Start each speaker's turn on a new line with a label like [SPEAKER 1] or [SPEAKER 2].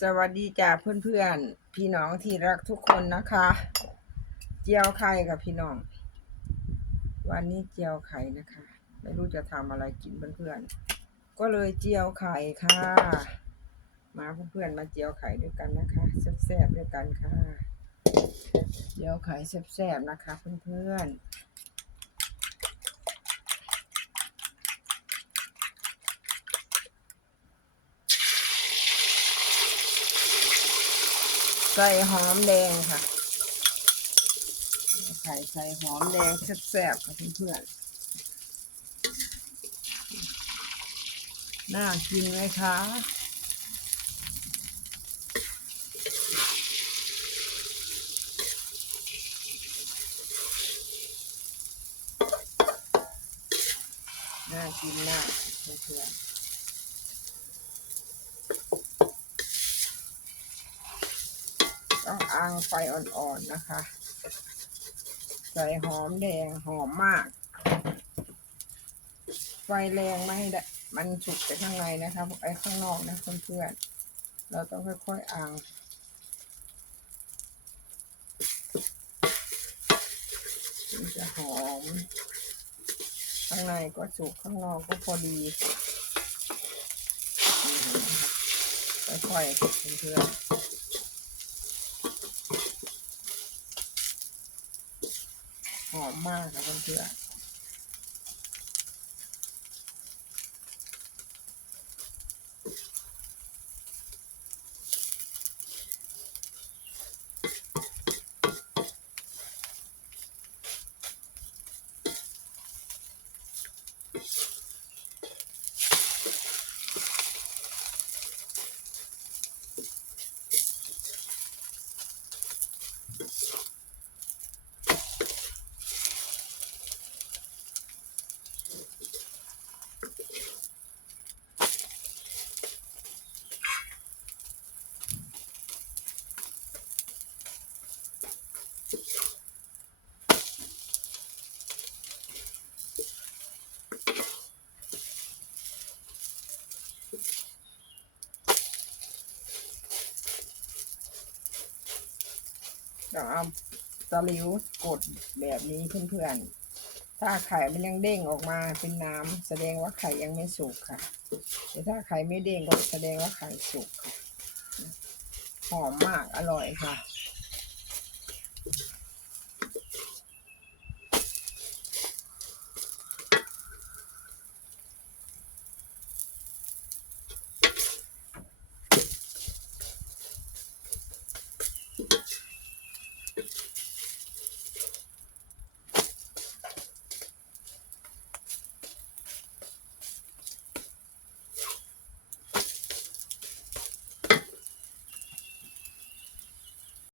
[SPEAKER 1] สวัสดีจ้าเพื่อนๆ พี่น้องที่รักทุกคนนะคะ เจียวไข่กับพี่น้อง วันนี้เจียวไข่นะคะ ไม่รู้จะทำอะไรกินเพื่อนๆ ก็เลยเจียวไข่ค่ะ มาเพื่อนๆมาเจียวไข่ด้วยกันนะคะแซ่บๆด้วยกันค่ะ เจียวไข่แซ่บๆนะคะ เพื่อนๆ ใส่หอมแดงค่ะ ไข่ใส่หอมแดงแซ่บๆค่ะเพื่อนๆ น่ากินไหมคะน่ากินมากเพื่อนๆ ต้องอ่างไฟอ่อนๆนะคะ ใส่หอมแดงหอมมาก ไฟแรงไม่ได้มันสุกแต่ข้างในนะคะไอ้ข้างนอกนะเพื่อนๆเราต้องค่อยๆอ่างจะหอม ข้างในก็สุกข้างนอกก็พอดีไหมคะค่อยๆเพื่อนๆ หอมมากนะเพื่อน เราเอาตะลิวกดแบบนี้เพื่อนๆ ถ้าไข่มันยังเด้งออกมาเป็นน้ำแสดงว่าไข่ยังไม่สุกค่ะแต่ถ้าไข่ไม่เด้งก็แสดงว่าไข่สุกค่ะหอมมากอร่อยค่ะ